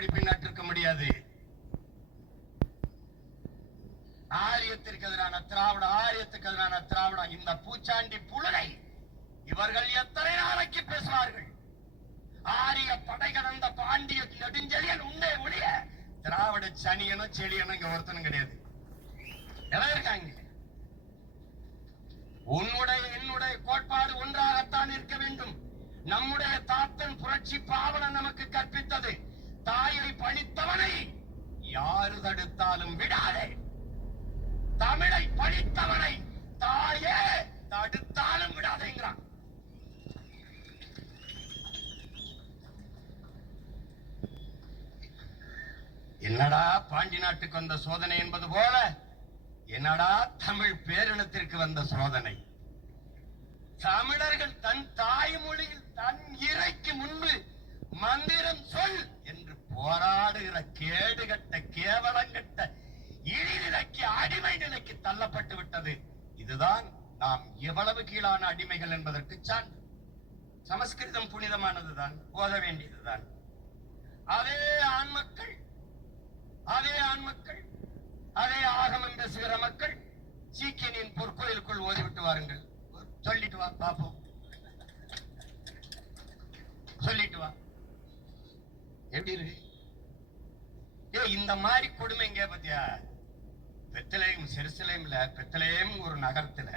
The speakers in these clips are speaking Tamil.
மோடி பின்னாட்டிருக்க முடியாது. ஆரியத்திற்கு எதிரான திராவிட, ஆரியத்துக்கு எதிரான திராவிட, இந்த பூச்சாண்டி புழுகை இவர்கள் எத்தனை நாளைக்கு பேசுவார்கள்? ஆரிய படை கடந்த பாண்டிய நெடுஞ்செழியன் உண்டே ஒழிய திராவிட சனியனும் செழியனும் இங்க ஒருத்தனும் கிடையாது. எல்லாம் இருக்காங்க. உன்னுடைய என்னுடைய கோட்பாடு ஒன்றாகத்தான் இருக்க வேண்டும். நம்முடைய தாத்தன் புரட்சி பாவலன் நமக்கு கற்பித்தது, தாயை பழித்தவனை யாரு தடுத்தாலும் விடாதே, தமிழை பழித்தவனை தாயே தடுத்தாலும் விடாதேங்கிறான். என்னடா பாண்டி நாட்டுக்கு வந்த சோதனை என்பது போல என்னடா தமிழ் பேரினத்திற்கு வந்த சோதனை? தமிழர்கள் தன் தாய்மொழியில் தன் இறைக்கு முன்பு மந்திரம் சொல் என்று போராடுகிற கேடுகட்ட கேவலங்கட்ட இழிநிலைக்கு அடிமை நிலைக்கு தள்ளப்பட்டு விட்டது. இதுதான் நாம் எவ்வளவு கீழான அடிமைகள் என்பதற்கு சான்று. சமஸ்கிருதம் புனிதமானதுதான், ஓத வேண்டியதுதான். அதே ஆண்மக்கள், அதே ஆகமம் பேசுகிற மக்கள் சீக்கியனின் பொற்கோயிலுக்குள் ஓதிவிட்டு வாருங்கள், சொல்லிட்டு வா பாப்போம், சொல்லிட்டு வா. எப்படி இருக்கு? இந்த மாதிரி கொடுமை எங்க பத்தியா? பெத்தலேயும் சிறுசிலையும் இல்ல, பெத்தலேயும் ஒரு நகரத்துல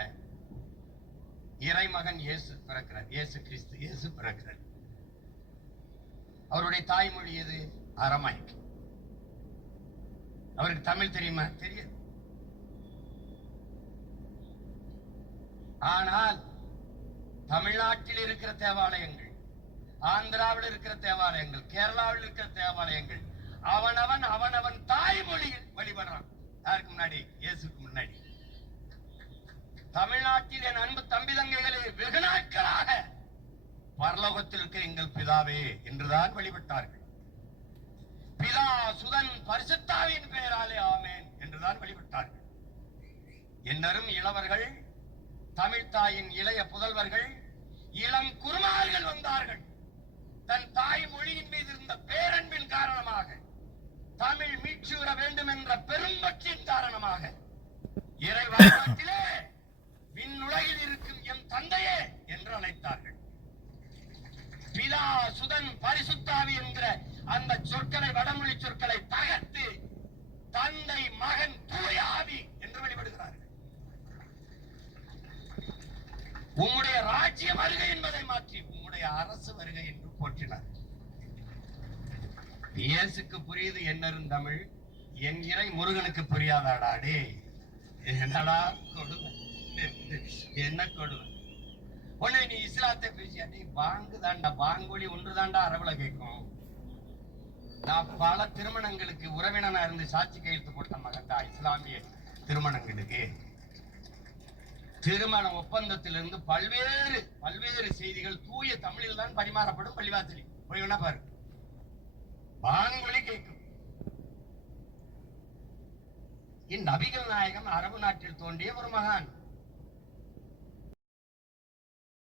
இறைமகன் இயேசு பிறக்கிறார், இயேசு கிறிஸ்து இயேசு பிறக்கிறார். அவருடைய தாய்மொழி எது? அரமாய்க். அவருக்கு தமிழ் தெரியுமா? தெரியாது. ஆனால் தமிழ்நாட்டில் இருக்கிற தேவாலயங்கள், ஆந்திராவில் இருக்கிற தேவாலயங்கள், கேரளாவில் இருக்கிற தேவாலயங்கள் அவனவன் தாய்மொழியில் வழிபடுறான். யாருக்கு முன்னாடி? இயேசுக்கு முன்னாடி. தமிழ்நாட்டில் என் அன்பு தம்பி தங்கைகளே, வெகு நாட்களாக பரலோகத்தில் இருக்க எங்கள் பிதாவே என்றுதான் வழிபட்டார்கள். பிதா சுதன் பரிசுத்தாவின் பெயராலே ஆமேன் என்றுதான் வழிபட்டார்கள். என்னரும் இளவர்கள், தமிழ் தாயின் இளைய புதல்வர்கள், இளம் குருமார்கள் வந்தார்கள். தன் தாய் மொழியின் மீது இருந்த பேரன்பின் காரணமாக, தமிழ் மீட்சுற வேண்டும் என்ற பெரும்பற்றின் காரணமாக, இறைவாட்டிலே விண்ணுலகில் இருக்கும் எம் தந்தையே என்று அழைத்தார்கள். பிதா சுதன் பரிசுத்தாவி என்கிற அந்த சொற்களை, வடமொழி சொற்களை தகர்த்து தந்தை மகன் தூய ஆவி என்று வழிபடுகிறார்கள். உம்முடைய ராஜ்யம் வருகை என்பதை மாற்றி உம்முடைய அரசு வருகை என்று போற்றினார். இயேசுக்கு புரியுது என்னரும் தமிழ், என் இறை முருகனுக்கு புரியாதாடாடே. என்னடா கொடுமை, என்ன கொடுமை. உன்னை நீ இஸ்லாத்தை பேசியா? நீ பாங்கு தாண்டா, பாங்கொலி ஒன்று தாண்டா அரபுல கேட்கும். நான் பல திருமணங்களுக்கு உறவினனா இருந்து சாட்சி கையெழுத்து போட்ட மகன்டா. இஸ்லாமிய திருமணங்களுக்கு, திருமண ஒப்பந்தத்திலிருந்து பல்வேறு செய்திகள் தூய தமிழில் தான் பரிமாறப்படும். பள்ளிவாசலில் போய் வேணா பாரு, பாங்கொலி கேட்கும். இந்நபிகள் நாயகம் அரபு நாட்டில் தோன்றிய ஒரு மகான்.